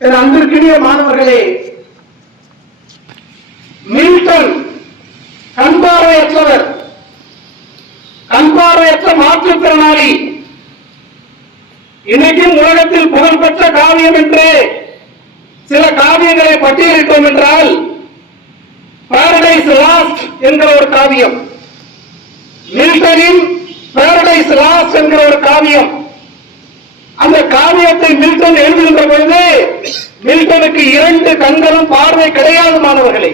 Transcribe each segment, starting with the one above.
என் அன்பிற்கினிய மாணவர்களே மில்டன் கண்பார்வையற்றவர் கண்பார்வையற்ற மாற்றுத்திறனாளி இன்னைக்கும் உலகத்தில் புகழ்பெற்ற காவியம் என்று சில காவியங்களை பட்டியலிட்டோம் என்றால் பாரடைஸ் லாஸ்ட் என்கிற ஒரு காவியம். மில்டனின் பாரடைஸ் லாஸ்ட் என்கிற ஒரு காவியம். அந்த காவியத்தை மில்டன் எழுதுகின்ற பொழுது மில்டனுக்கு இரண்டு கண்களும் பார்வை கிடையாது மாணவர்களே.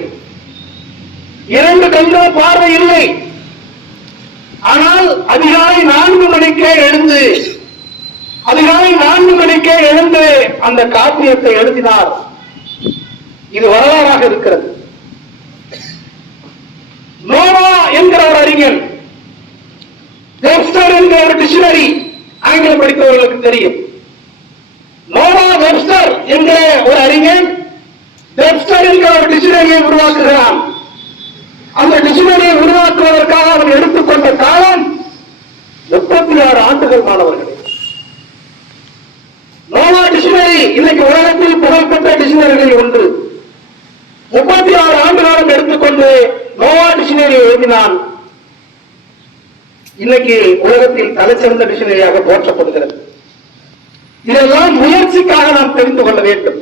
இரண்டு கண்களும் பார்வை இல்லை. ஆனால் அதிகாலை நான்கு மணிக்கே எழுந்து அதிகாலை நான்கு மணிக்கே எழுந்து அந்த காப்பியத்தை எழுதினார். இது வரலாறாக இருக்கிறது. நோவா என்கிற ஒரு அறிஞர் வெப்ஸ்டர் என்கிற ஒரு டிக்ஷனரி ஆங்கிலம் படித்தவர்களுக்கு தெரியும். நோவா வெப்ஸ்டர் என்கிற ஒரு அறிஞன் வெப்ஸ்டர் என்கிற ஒரு டிக்ஷனரியை உருவாக்குகிறான். அந்த டிக்ஷனரியை உருவாக்குவதற்காக அவன் எடுத்துக்கொண்ட காலம் முப்பத்தி ஆறு ஆண்டுகள் மாணவர்களே நோவா டிக்ஷனரி இன்னைக்கு உலகத்தில் புகழ்பெற்ற டிக்ஷனரிகளில் ஒன்று. முப்பத்தி ஆறு ஆண்டு காலம் எடுத்துக்கொண்டு நோவா டிக்ஷனரி எழுதினான். இன்னைக்கு உலகத்தில் தலைச்சிறந்த டிக்ஷனரியாக போற்றப்படுகிறது. இதெல்லாம் முயற்சிக்காக நாம் தெரிந்து கொள்ள வேண்டும்.